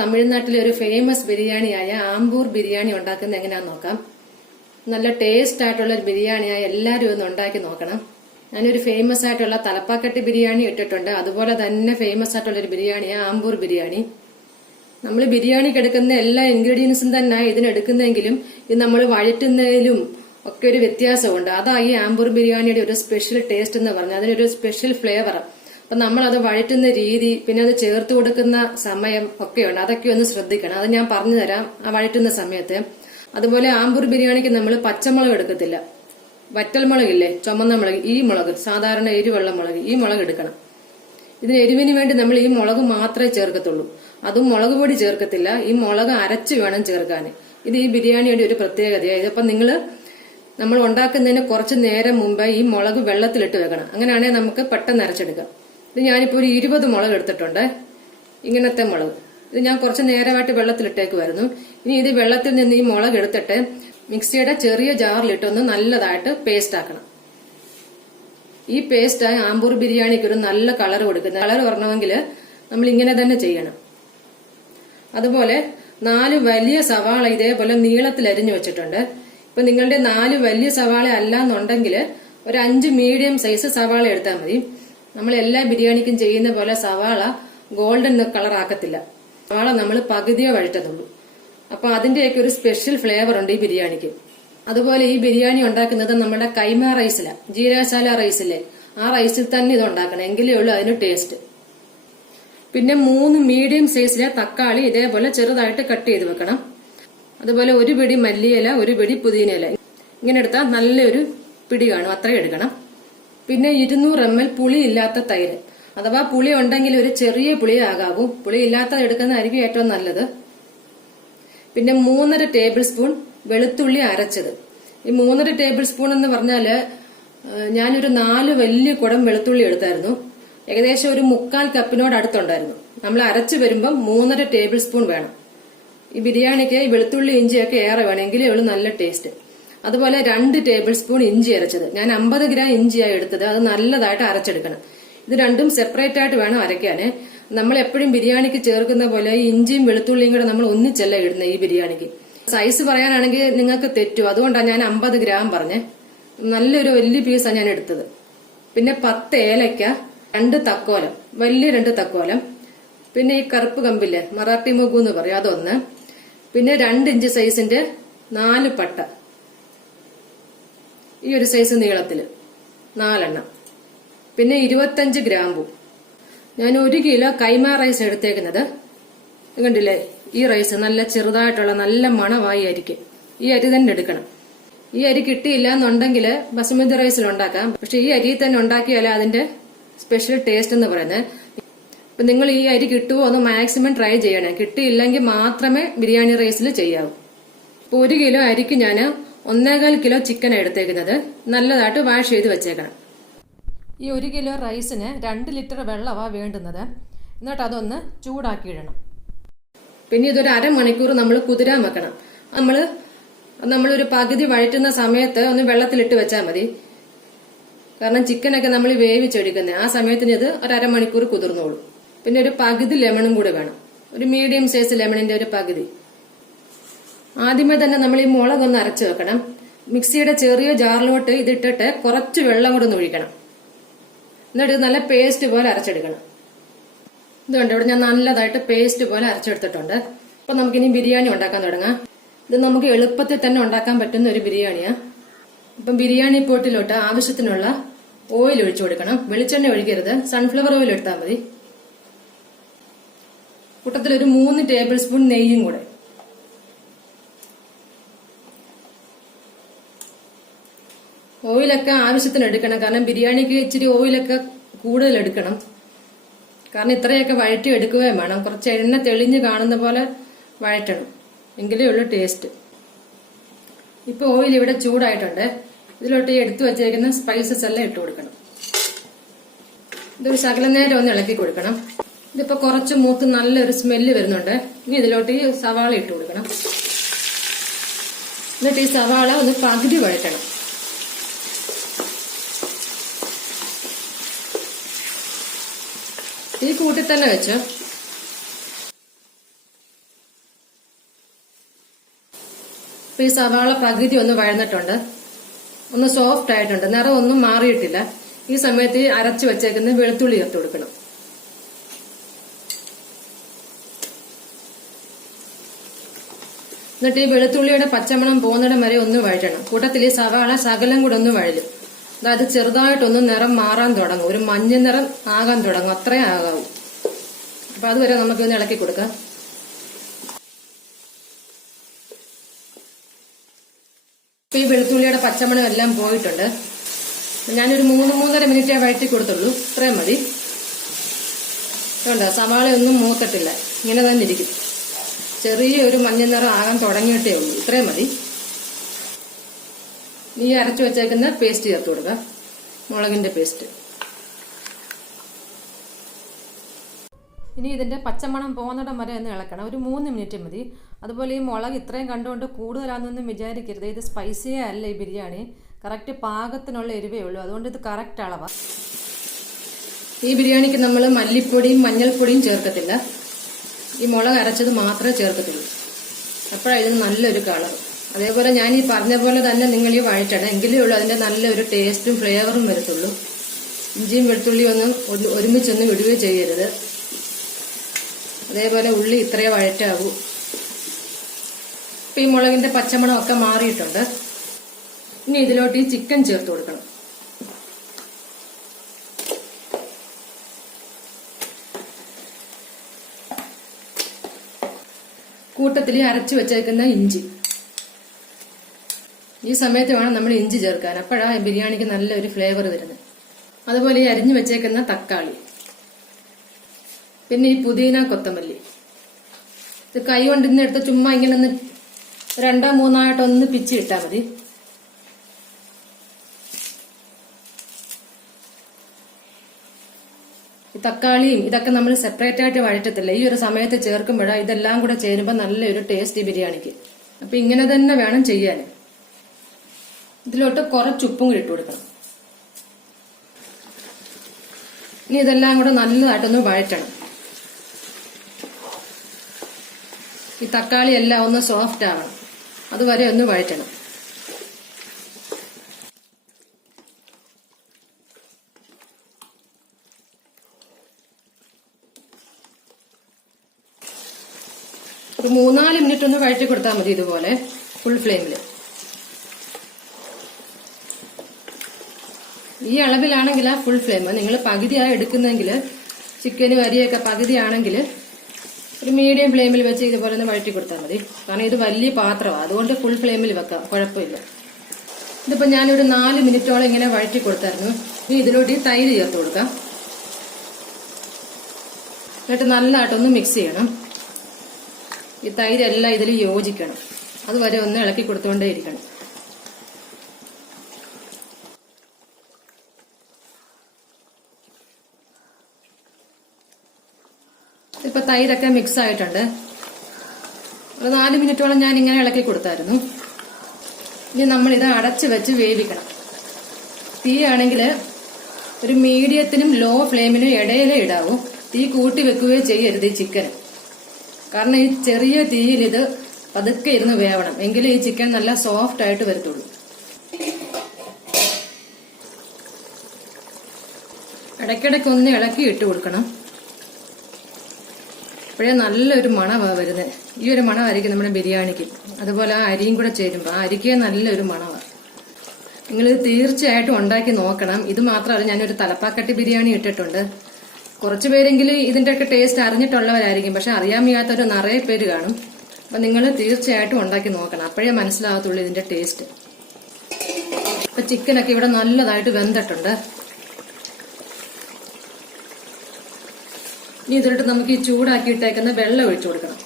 തമിഴ്നാട്ടിലെ ഒരു ഫേമസ് ബിരിയാണിയായ ആമ്പൂർ ബിരിയാണി ഉണ്ടാക്കുന്നത് എങ്ങനെയാന്ന് നോക്കാം. നല്ല ടേസ്റ്റ് ആയിട്ടുള്ള ഒരു ബിരിയാണിയായ എല്ലാവരും ഒന്ന് ഉണ്ടാക്കി നോക്കണം. ഞാനൊരു ഫേമസ് ആയിട്ടുള്ള തലപ്പാക്കട്ടി ബിരിയാണി ഇട്ടിട്ടുണ്ട്. അതുപോലെ തന്നെ ഫേമസ് ആയിട്ടുള്ള ഒരു ബിരിയാണിയാണ് ആമ്പൂർ ബിരിയാണി. നമ്മൾ ബിരിയാണിക്ക് എടുക്കുന്ന എല്ലാ ഇൻഗ്രീഡിയൻസും തന്നെ ഇതിനെടുക്കുന്നെങ്കിലും ഇത് നമ്മൾ വഴറ്റുന്നതിലും ഒക്കെ ഒരു വ്യത്യാസമുണ്ട്. അതാ ഈ ആമ്പൂർ ബിരിയാണിയുടെ ഒരു സ്പെഷ്യൽ ടേസ്റ്റ് എന്ന് പറഞ്ഞാൽ അതിനൊരു സ്പെഷ്യൽ ഫ്ലേവർ. അപ്പൊ നമ്മൾ അത് വഴറ്റുന്ന രീതി, പിന്നെ അത് ചേർത്ത് കൊടുക്കുന്ന സമയം ഒക്കെയുണ്ട്. അതൊക്കെ ഒന്ന് ശ്രദ്ധിക്കണം. അത് ഞാൻ പറഞ്ഞു തരാം ആ വഴറ്റുന്ന സമയത്ത്. അതുപോലെ ആമ്പൂർ ബിരിയാണിക്ക് നമ്മൾ പച്ചമുളക് എടുക്കത്തില്ല. വറ്റൽമുളകില്ലേ, ചുമന്ന മുളക്, ഈ മുളക് സാധാരണ എരിവെള്ള മുളക്, ഈ മുളക് എടുക്കണം. ഇതിന് എരിവിന് വേണ്ടി നമ്മൾ ഈ മുളക് മാത്രമേ ചേർക്കത്തുള്ളൂ. അതും മുളക് പൊടി ചേർക്കത്തില്ല. ഈ മുളക് അരച്ച് വേണം ചേർക്കാൻ. ഇത് ഈ ബിരിയാണിയുടെ ഒരു പ്രത്യേകതയാണ്. ഇതിപ്പോ നമ്മൾ ഉണ്ടാക്കുന്നതിന് കുറച്ച് നേരം മുമ്പ് ഈ മുളക് വെള്ളത്തിലിട്ട് വെക്കണം. അങ്ങനെയാണെങ്കിൽ നമുക്ക് പെട്ടെന്ന് അരച്ചെടുക്കാം. ഇത് ഞാനിപ്പോ ഒരു 20 മുളക് എടുത്തിട്ടുണ്ട്. ഇങ്ങനത്തെ മുളക് ഇത് ഞാൻ കുറച്ച് നേരമായിട്ട് വെള്ളത്തിലിട്ടേക്കുമായിരുന്നു. ഇനി ഇത് വെള്ളത്തിൽ നിന്ന് ഈ മുളക് എടുത്തിട്ട് മിക്സിയുടെ ചെറിയ ജാറിലിട്ടൊന്ന് നല്ലതായിട്ട് പേസ്റ്റ് ആക്കണം. ഈ പേസ്റ്റ് ആമ്പൂർ ബിരിയാണിക്ക് ഒരു നല്ല കളർ കൊടുക്കുന്നത്. കളർ വരണമെങ്കിൽ നമ്മൾ ഇങ്ങനെ തന്നെ ചെയ്യണം. അതുപോലെ 4 വലിയ സവാള ഇതേപോലെ നീളത്തിൽ അരിഞ്ഞു വെച്ചിട്ടുണ്ട്. ഇപ്പൊ നിങ്ങളുടെ 4 വലിയ സവാള അല്ല എന്നുണ്ടെങ്കിൽ ഒരു 5 മീഡിയം സൈസ് സവാള എടുത്താൽ മതി. നമ്മൾ എല്ലാ ബിരിയാണിക്കും ചെയ്യുന്ന പോലെ സവാള ഗോൾഡൻ കളർ ആക്കത്തില്ല. സവാള നമ്മൾ പകുതിയോ വഴറ്റത്തുള്ളൂ. അപ്പൊ അതിന്റെയൊക്കെ ഒരു സ്പെഷ്യൽ ഫ്ലേവർ ഉണ്ട് ഈ ബിരിയാണിക്ക്. അതുപോലെ ഈ ബിരിയാണി ഉണ്ടാക്കുന്നത് നമ്മുടെ കൈമ റൈസില, ജീരകശാല റൈസിലെ ആ റൈസിൽ തന്നെ ഇത് ഉണ്ടാക്കണം. എങ്കിലേ ഉള്ളൂ അതിന് ടേസ്റ്റ്. പിന്നെ 3 മീഡിയം സൈസിലെ തക്കാളി ഇതേപോലെ ചെറുതായിട്ട് കട്ട് ചെയ്ത് വെക്കണം. അതുപോലെ 1 പിടി മല്ലിയില, 1 പിടി പുതിനയില. ഇങ്ങനെ എടുത്താൽ നല്ലൊരു പിടി കാണും, അത്രയും എടുക്കണം. പിന്നെ 200 ml പുളി ഇല്ലാത്ത തൈര്, അഥവാ പുളി ഉണ്ടെങ്കിൽ ഒരു ചെറിയ പുളി ആകാവൂ. പുളി ഇല്ലാത്തത് എടുക്കുന്നതായിരിക്കും ഏറ്റവും നല്ലത്. പിന്നെ 3½ ടേബിൾ സ്പൂൺ വെളുത്തുള്ളി അരച്ചത്. ഈ 3½ ടേബിൾ സ്പൂൺ എന്ന് പറഞ്ഞാല് ഞാനൊരു 4 വലിയ കുടം വെളുത്തുള്ളി എടുത്തായിരുന്നു. ഏകദേശം ഒരു 3/4 കപ്പിനോട് അടുത്തുണ്ടായിരുന്നു. നമ്മൾ അരച്ചു വരുമ്പം 3½ ടേബിൾ സ്പൂൺ വേണം. ഈ ബിരിയാണിക്ക് ഈ വെളുത്തുള്ളി ഇഞ്ചിയൊക്കെ ഏറെ വേണം, എങ്കിലേ ഉള്ളൂ നല്ല ടേസ്റ്റ്. അതുപോലെ 2 ടേബിൾ സ്പൂൺ ഇഞ്ചി അരച്ചത്. ഞാൻ 50 ഗ്രാം ഇഞ്ചിയായി എടുത്തത്. അത് നല്ലതായിട്ട് അരച്ചെടുക്കണം. ഇത് രണ്ടും സെപ്പറേറ്റ് ആയിട്ട് വേണം അരയ്ക്കാന്. നമ്മൾ എപ്പോഴും ബിരിയാണിക്ക് ചേർക്കുന്ന പോലെ ഈ ഇഞ്ചിയും വെളുത്തുള്ളിയും കൂടെ നമ്മൾ ഒന്നിച്ചല്ല ഇടുന്നത് ഈ ബിരിയാണിക്ക്. സൈസ് പറയാനാണെങ്കിൽ നിങ്ങൾക്ക് തെറ്റും. അതുകൊണ്ടാണ് ഞാൻ 50 ഗ്രാം പറഞ്ഞേ. നല്ലൊരു വലിയ പീസാണ് ഞാൻ എടുത്തത്. പിന്നെ 10 ഏലക്ക, 2 തക്കോലം, വലിയ 2 തക്കോലം. പിന്നെ ഈ കറുപ്പ് കമ്പില്ലേ, മറാഠി മുഗു എന്ന് പറയും, അതൊന്ന്. പിന്നെ 2 ഇഞ്ച് സൈസിന്റെ 4 പട്ട, ഈ ഒരു സൈസ് നീളത്തില് 4 എണ്ണം. പിന്നെ 25 ഗ്രാമ്പു. ഞാൻ 1 കിലോ കൈമ റൈസ് എടുത്തേക്കുന്നത്. കണ്ടില്ലേ, ഈ റൈസ് നല്ല ചെറുതായിട്ടുള്ള നല്ല മണമായി അരിക്ക്. ഈ അരി തന്നെ എടുക്കണം. ഈ അരി കിട്ടിയില്ല എന്നുണ്ടെങ്കിൽ ബസുമതി റൈസിൽ ഉണ്ടാക്കാം. പക്ഷെ ഈ അരി തന്നെ ഉണ്ടാക്കിയാലേ അതിന്റെ സ്പെഷ്യൽ ടേസ്റ്റ് എന്ന് പറയുന്നത്. അപ്പൊ നിങ്ങൾ ഈ അരി കിട്ടുമോ ഒന്ന് മാക്സിമം ട്രൈ ചെയ്യണം. കിട്ടിയില്ലെങ്കിൽ മാത്രമേ ബിരിയാണി റൈസിൽ ചെയ്യാവൂ. ഇപ്പൊ 1 കിലോ അരിക്ക് ഞാൻ 1.25 കിലോ ചിക്കൻ എടുത്തേക്കുന്നത്. നല്ലതായിട്ട് വാഷ് ചെയ്ത് വെച്ചേക്കണം. ഈ 1 കിലോ റൈസിന് 2 ലിറ്റർ വെള്ളമാണ് വേണ്ടുന്നത്. എന്നിട്ട് അതൊന്ന് ചൂടാക്കിയിടണം. പിന്നെ ഇതൊരു അരമണിക്കൂർ നമ്മൾ കുതിരാൻ വെക്കണം. നമ്മളൊരു പകുതി വഴറ്റുന്ന സമയത്ത് ഒന്ന് വെള്ളത്തിലിട്ട് വെച്ചാൽ മതി. കാരണം ചിക്കനൊക്കെ നമ്മൾ വേവിച്ചെടുക്കുന്നത്. ആ സമയത്തിന് ഇത് ഒരു അരമണിക്കൂർ കുതിർന്നോളൂ. പിന്നെ ഒരു പകുതി ലെമണും കൂടെ വേണം. ഒരു മീഡിയം സൈസ് ലെമണിന്റെ ഒരു പകുതി. ആദ്യമേ തന്നെ നമ്മൾ ഈ മുളകൊന്ന് അരച്ചു വെക്കണം. മിക്സിയുടെ ചെറിയ ജാറിലോട്ട് ഇതിട്ടിട്ട് കുറച്ച് വെള്ളം കൂടെ ഒന്ന് ഒഴിക്കണം. എന്നിട്ട് നല്ല പേസ്റ്റ് പോലെ അരച്ചെടുക്കണം. ഇതുകൊണ്ട് ഇവിടെ ഞാൻ നല്ലതായിട്ട് പേസ്റ്റ് പോലെ അരച്ചെടുത്തിട്ടുണ്ട്. അപ്പൊ നമുക്കിനി ബിരിയാണി ഉണ്ടാക്കാൻ തുടങ്ങാം. ഇത് നമുക്ക് എളുപ്പത്തിൽ തന്നെ ഉണ്ടാക്കാൻ പറ്റുന്ന ഒരു ബിരിയാണിയാ. അപ്പം ബിരിയാണി പോട്ടിലോട്ട് ആവശ്യത്തിനുള്ള ഓയിൽ ഒഴിച്ചു കൊടുക്കണം. വെളിച്ചെണ്ണ ഒഴിക്കരുത്, സൺഫ്ലവർ ഓയിൽ എടുത്താൽ മതി. കൂട്ടത്തിൽ ഒരു 3 ടേബിൾ സ്പൂൺ നെയ്യും കൂടെ. ഓയിലൊക്കെ ആവശ്യത്തിന് എടുക്കണം. കാരണം ബിരിയാണിക്ക് ഇച്ചിരി ഓയിലൊക്കെ കൂടുതൽ എടുക്കണം. കാരണം ഇത്രയൊക്കെ വഴറ്റി എടുക്കുകയും വേണം. കുറച്ച് എണ്ണ തെളിഞ്ഞ് കാണുന്ന പോലെ വഴറ്റണം, എങ്കിലേ ഉള്ളൂ ടേസ്റ്റ്. ഇപ്പൊ ഓയിൽ ഇവിടെ ചൂടായിട്ടുണ്ട്. ഇതിലോട്ട് എടുത്തു വച്ചേക്കുന്ന സ്പൈസസ് എല്ലാം ഇട്ട് കൊടുക്കണം. ഇതൊരു ശകലം നേരം ഒന്ന് ഇളക്കി കൊടുക്കണം. ഇതിപ്പോ കുറച്ച് മൂത്ത് നല്ലൊരു സ്മെല്ല് വരുന്നുണ്ട്. ഇനി ഇതിലോട്ട് ഈ സവാള ഇട്ട് കൊടുക്കണം. എന്നിട്ട് ഈ സവാള ഒന്ന് പകുതി വഴറ്റണം. ഈ കൂട്ടി തന്നെ വെച്ച് അപ്പൊ ഈ സവാള പകുതി ഒന്ന് വഴന്നിട്ടുണ്ട്, ഒന്ന് സോഫ്റ്റ് ആയിട്ടുണ്ട്, നിറം ഒന്നും മാറിയിട്ടില്ല. ഈ സമയത്ത് അരച്ചു വെച്ചേക്കുന്ന വെളുത്തുള്ളി ചേർത്ത് കൊടുക്കണം. എന്നിട്ട് ഈ വെളുത്തുള്ളിയുടെ പച്ചമണം പോകുന്നിടം വരെ ഒന്ന് വഴറ്റണം. കൂട്ടത്തിൽ ഈ സവാള ശകലം കൂടെ ഒന്ന് വഴലും. അതായത് ചെറുതായിട്ടൊന്ന് നിറം മാറാൻ തുടങ്ങും, ഒരു മഞ്ഞ നിറം ആകാൻ തുടങ്ങും, അത്രേ ആകാവൂ. അപ്പൊ അതുവരെ നമുക്ക് ഒന്ന് ഇളക്കി കൊടുക്കാം. ഈ വെളുത്തുള്ളിയുടെ പച്ചമണം എല്ലാം പോയിട്ടുണ്ട്. ഞാനൊരു 3-3.5 മിനിറ്റേ വഴറ്റി കൊടുത്തുള്ളൂ, ഇത്രയും മതി. കണ്ടോ, സവാളയൊന്നും മൂത്തിട്ടില്ല, ഇങ്ങനെ തന്നെ ഇരിക്കും. ചെറിയൊരു മഞ്ഞ നിറം ആകാൻ തുടങ്ങിയിട്ടേ ഉള്ളൂ, ഇത്രയും മതി. ഈ അരച്ചു വെച്ചേക്കുന്ന പേസ്റ്റ് ചേർത്ത് കൊടുക്കുക, മുളകിന്റെ പേസ്റ്റ്. ഇനി ഇതിന്റെ പച്ചമണം പോകുന്നിടം വരെ ഒന്ന് ഇളക്കണം, ഒരു 3 മിനിറ്റ് മതി. അതുപോലെ ഈ മുളക് ഇത്രയും കണ്ടുകൊണ്ട് കൂടുതലാണെന്നൊന്നും വിചാരിക്കരുത്. ഇത് സ്പൈസിയേ അല്ല ഈ ബിരിയാണി, കറക്റ്റ് പാകത്തിനുള്ള എരിവേ ഉള്ളൂ. അതുകൊണ്ട് ഇത് കറക്റ്റ് അളവാ. ഈ ബിരിയാണിക്ക് നമ്മൾ മല്ലിപ്പൊടിയും മഞ്ഞൾപ്പൊടിയും ചേർക്കത്തില്ല, ഈ മുളക് അരച്ചത് മാത്രമേ ചേർക്കത്തുള്ളൂ. അപ്പോഴാണ് ഇതിന് നല്ലൊരു കളർ. അതേപോലെ ഞാൻ ഈ പറഞ്ഞ പോലെ തന്നെ നിങ്ങൾ ഈ വഴറ്റണം, എങ്കിലേ ഉള്ളൂ അതിന്റെ നല്ലൊരു ടേസ്റ്റും ഫ്ലേവറും വരത്തുള്ളൂ. ഇഞ്ചിയും വെളുത്തുള്ളിയും ഒന്നും ഒരുമിച്ചൊന്നും വിടുകയോ ചെയ്യരുത്. അതേപോലെ ഉള്ളി ഇത്രയേ വഴറ്റാവൂ. ഇപ്പൊ ഈ മുളകിന്റെ പച്ചമണം ഒക്കെ മാറിയിട്ടുണ്ട്. ഇനി ഇതിലോട്ട് ഈ ചിക്കൻ ചേർത്ത് കൊടുക്കണം. കൂട്ടത്തിൽ അരച്ചു വെച്ചേക്കുന്ന ഇഞ്ചി. ഈ സമയത്ത് വേണം നമ്മൾ ഇഞ്ചി ചേർക്കാൻ, അപ്പോഴാണ് ബിരിയാണിക്ക് നല്ലൊരു ഫ്ലേവർ വരുന്നത്. അതുപോലെ ഈ അരിഞ്ഞു വെച്ചേക്കുന്ന തക്കാളി, പിന്നെ ഈ പുതിന കൊത്തമല്ലി. ഇത് കൈ കൊണ്ട് ഇന്നെടുത്ത് ചുമ്മാ ഇങ്ങനെ ഒന്ന് 2-3 പിച്ചി ഇട്ടാൽ മതി. ഈ തക്കാളിയും ഇതൊക്കെ നമ്മൾ സെപ്പറേറ്റ് ആയിട്ട് വഴറ്റത്തില്ല, ഈ ഒരു സമയത്ത് ചേർക്കുമ്പോഴാണ് ഇതെല്ലാം കൂടെ ചേരുമ്പോൾ നല്ലൊരു ടേസ്റ്റ് ബിരിയാണിക്ക്. അപ്പൊ ഇങ്ങനെ തന്നെ വേണം ചെയ്യാൻ. ഇതിലോട്ട് കുറച്ച് ഉപ്പും കൂടി ഇട്ട് കൊടുക്കണം. ഇനി ഇതെല്ലാം കൂടെ നല്ലതായിട്ടൊന്ന് വഴറ്റണം. ഈ തക്കാളി എല്ലാം ഒന്ന് സോഫ്റ്റ് ആവണം, അതുവരെ ഒന്ന് വഴറ്റണം. ഒരു 3-4 മിനിറ്റ് ഒന്ന് വഴറ്റി കൊടുത്താൽ മതി, ഇതുപോലെ ഫുൾ ഫ്ലെയിമില്. ഈ അളവിലാണെങ്കിൽ ആ ഫുൾ ഫ്ലെയിം, നിങ്ങൾ പകുതിയായി എടുക്കുന്നെങ്കിൽ ചിക്കനും അരിയൊക്കെ പകുതിയാണെങ്കിൽ ഒരു മീഡിയം ഫ്ലെയിമിൽ വെച്ച് ഇതുപോലെ ഒന്ന് വഴറ്റി കൊടുത്താൽ മതി. കാരണം ഇത് വലിയ പാത്രമാണ്, അതുകൊണ്ട് ഫുൾ ഫ്ലെയിമിൽ വെക്കാം, കുഴപ്പമില്ല. ഇതിപ്പോ ഞാനൊരു 4 മിനിറ്റോളം ഇങ്ങനെ വഴറ്റി കൊടുത്തായിരുന്നു. ഇനി ഇതിലോട്ട് ഈ തൈര് ചേർത്ത് കൊടുക്കാം. എന്നിട്ട് നല്ലതായിട്ടൊന്ന് മിക്സ് ചെയ്യണം. ഈ തൈരെല്ലാം ഇതിൽ യോജിക്കണം, അതുവരെ ഒന്ന് ഇളക്കി കൊടുത്തുകൊണ്ടേ ഇരിക്കണം. ഇപ്പൊ തൈരൊക്കെ മിക്സ് ആയിട്ടുണ്ട്. ഒരു 4 മിനിറ്റോളം ഞാൻ ഇങ്ങനെ ഇളക്കി കൊടുത്തായിരുന്നു. ഇനി നമ്മളിത് അടച്ച് വെച്ച് വേവിക്കണം. തീ ആണെങ്കിൽ ഒരു മീഡിയത്തിനും ലോ ഫ്ലെയിമിനും ഇടയിലേ ഇടാവൂ. തീ കൂട്ടി വെക്കുകയോ ചെയ്യരുത് ഈ ചിക്കൻ. കാരണം ഈ ചെറിയ തീയിൽ ഇത് പതുക്കെ ഇരുന്ന് വേവണം, എങ്കിലേ ഈ ചിക്കൻ നല്ല സോഫ്റ്റ് ആയിട്ട് വരത്തുള്ളൂ. ഇടയ്ക്കിടയ്ക്ക് ഒന്ന് ഇളക്കി ഇട്ട് കൊടുക്കണം, അപ്പോഴേ നല്ലൊരു മണമാണ് വരുന്നത്. ഈ ഒരു മണമായിരിക്കും നമ്മുടെ ബിരിയാണിക്ക്. അതുപോലെ ആ അരിയും കൂടെ ചേരുമ്പോൾ ആ അരിക്ക് നല്ലൊരു മണമാണ്. നിങ്ങളിത് തീർച്ചയായിട്ടും ഉണ്ടാക്കി നോക്കണം. ഇത് മാത്രമല്ല, ഞാനൊരു തലപ്പാക്കട്ടി ബിരിയാണി ഇട്ടിട്ടുണ്ട്. കുറച്ചു പേരെങ്കിലും ഇതിന്റെയൊക്കെ ടേസ്റ്റ് അറിഞ്ഞിട്ടുള്ളവരായിരിക്കും, പക്ഷെ അറിയാൻ വയ്യാത്തൊരു നിറയെ പേര് കാണും. അപ്പൊ നിങ്ങൾ തീർച്ചയായിട്ടും ഉണ്ടാക്കി നോക്കണം, അപ്പോഴേ മനസ്സിലാകത്തുള്ളൂ ഇതിന്റെ ടേസ്റ്റ്. ഇപ്പൊ ചിക്കനൊക്കെ ഇവിടെ നല്ലതായിട്ട് വെന്തിട്ടുണ്ട്. ഇനി ഇതിലോട്ട് നമുക്ക് ഈ ചൂടാക്കി ഇട്ടേക്കുന്ന വെള്ളം ഒഴിച്ചു കൊടുക്കണം.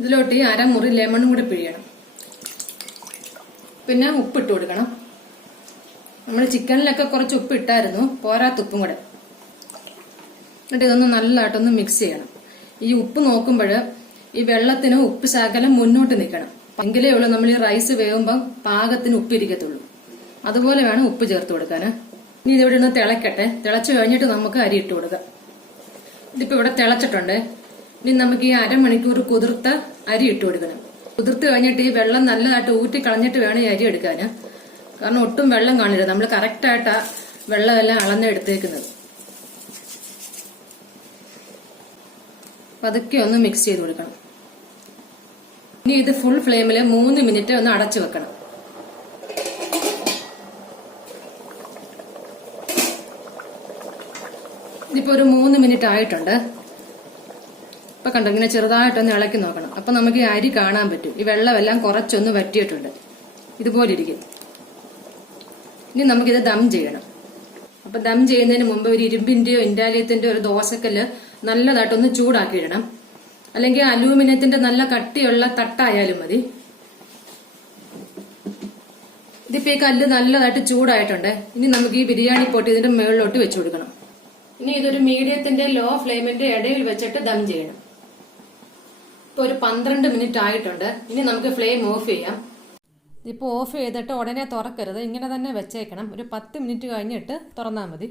ഇതിലോട്ട് ഈ അരമുറി ലെമണും കൂടി പിഴിയണം. പിന്നെ ഉപ്പിട്ട് കൊടുക്കണം. നമ്മൾ ചിക്കനിലൊക്കെ കുറച്ച് ഉപ്പ് ഇട്ടായിരുന്നു, പോരാത്ത ഉപ്പും കൂടെ. എന്നിട്ട് ഇതൊന്ന് നല്ലതായിട്ടൊന്ന് മിക്സ് ചെയ്യണം. ഈ ഉപ്പ് നോക്കുമ്പോൾ ഈ വെള്ളത്തിന് ഉപ്പ് ശകലം മുന്നോട്ട് നിൽക്കണം, എങ്കിലേ ഉള്ളൂ നമ്മൾ ഈ റൈസ് വേവുമ്പം പാകത്തിന് ഉപ്പിരിക്കത്തുള്ളൂ. അതുപോലെ വേണം ഉപ്പ് ചേർത്ത് കൊടുക്കാൻ. ഇനി ഇതിവിടെ നിന്ന് തിളക്കട്ടെ. തിളച്ചു കഴിഞ്ഞിട്ട് നമുക്ക് അരി ഇട്ട് കൊടുക്കാം. ഇതിപ്പോ ഇവിടെ തിളച്ചിട്ടുണ്ട്. ഇനി നമുക്ക് ഈ അരമണിക്കൂർ കുതിർത്ത അരി ഇട്ട് കൊടുക്കണം. കുതിർത്ത് കഴിഞ്ഞിട്ട് ഈ വെള്ളം നല്ലതായിട്ട് ഊറ്റി കളഞ്ഞിട്ട് വേണം ഈ അരി എടുക്കാന്. കാരണം ഒട്ടും വെള്ളം കാണില്ല, നമ്മൾ കറക്റ്റായിട്ടാ വെള്ളമെല്ലാം അളന്നെടുത്തേക്കുന്നത്. പതുക്കെ ഒന്ന് മിക്സ് ചെയ്ത് കൊടുക്കണം. ഇനി ഇത് ഫുൾ ഫ്ലെയിമിൽ 3 മിനിറ്റ് ഒന്ന് അടച്ചു വെക്കണം. ഇതിപ്പോ ഒരു 3 മിനിറ്റ് ആയിട്ടുണ്ട്. ഇപ്പൊ കണ്ടോ, ഇങ്ങനെ ചെറുതായിട്ടൊന്ന് ഇളക്കി നോക്കണം. അപ്പൊ നമുക്ക് ഈ അരി കാണാൻ പറ്റും, ഈ വെള്ളമെല്ലാം കുറച്ചൊന്ന് വറ്റിയിട്ടുണ്ട്. ഇതുപോലെ ഇരിക്കും. ഇനി നമുക്കിത് ദം ചെയ്യണം. അപ്പൊ ദം ചെയ്യുന്നതിന് മുമ്പ് ഒരു ഇരുമ്പിന്റെയോ ഇൻഡാലിയത്തിന്റെയോ ഒരു ദോശക്കല്ല് നല്ലതായിട്ടൊന്ന് ചൂടാക്കിയിടണം. അല്ലെങ്കിൽ അലൂമിനിയത്തിന്റെ നല്ല കട്ടിയുള്ള തട്ടായാലും മതി. ഇതിപ്പോ ഈ കല്ല് നല്ലതായിട്ട് ചൂടായിട്ടുണ്ട്. ഇനി നമുക്ക് ഈ ബിരിയാണി പോട്ട് ഇതിന്റെ മുകളിലോട്ട് വെച്ചു കൊടുക്കണം. ഇനി ഇതൊരു മീഡിയത്തിന്റെ ലോ ഫ്ലെയിമിന്റെ ഇടയിൽ വെച്ചിട്ട് ദം ചെയ്യണം. ഇപ്പൊ ഒരു 12 മിനിറ്റ് ആയിട്ടുണ്ട്. ഇനി നമുക്ക് ഫ്ലെയിം ഓഫ് ചെയ്യാം. ഇപ്പൊ ഓഫ് ചെയ്തിട്ട് ഉടനെ തുറക്കരുത്, ഇങ്ങനെ തന്നെ വെച്ചേക്കണം. ഒരു 10 മിനിറ്റ് കഴിഞ്ഞിട്ട് തുറന്നാൽ മതി.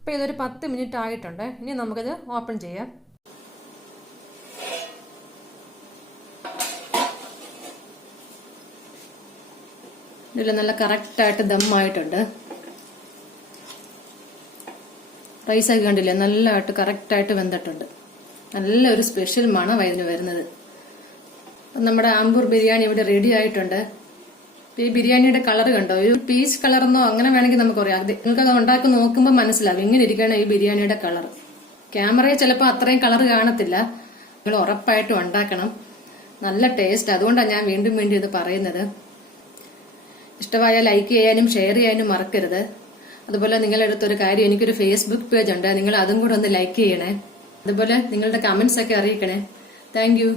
ഇപ്പൊ ഇതൊരു 10 മിനിറ്റ് ആയിട്ടുണ്ട്. ഇനി നമുക്കിത് ഓപ്പൺ ചെയ്യാം. ഇതിൽ നല്ല കറക്റ്റായിട്ട് ദമ്മായിട്ടുണ്ട്. റൈസൊക്കെ കണ്ടില്ലേ, നല്ലതായിട്ട് കറക്റ്റായിട്ട് വെന്തിട്ടുണ്ട്. നല്ലൊരു സ്പെഷ്യൽ മണം ഇതിന് വരുന്നത്. നമ്മുടെ ആമ്പൂർ ബിരിയാണി ഇവിടെ റെഡി ആയിട്ടുണ്ട്. ഈ ബിരിയാണിയുടെ കളർ കണ്ടോ, ഒരു പീച്ച് കളറെന്നോ അങ്ങനെ വേണമെങ്കിൽ നമുക്ക് പറയാം. നിങ്ങൾക്ക് ഉണ്ടാക്കി നോക്കുമ്പോൾ മനസ്സിലാവും ഇങ്ങനെ ഇരിക്കണം ഈ ബിരിയാണിയുടെ കളർ. ക്യാമറയിൽ ചിലപ്പോൾ അത്രയും കളർ കാണത്തില്ല. നിങ്ങൾ ഉറപ്പായിട്ടും ഉണ്ടാക്കണം, നല്ല ടേസ്റ്റ്. അതുകൊണ്ടാണ് ഞാൻ വീണ്ടും വീണ്ടും ഇത് പറയുന്നത്. ഇഷ്ടമായ ലൈക്ക് ചെയ്യാനും ഷെയർ ചെയ്യാനും മറക്കരുത്. അതുപോലെ നിങ്ങളുടെ അടുത്തൊരു കാര്യം, എനിക്കൊരു ഫേസ്ബുക്ക് പേജ് ഉണ്ട്, നിങ്ങൾ അതും കൂടെ ഒന്ന് ലൈക്ക് ചെയ്യണേ. അതുപോലെ നിങ്ങളുടെ കമന്റ്സ് ഒക്കെ അറിയിക്കണേ. Thank you.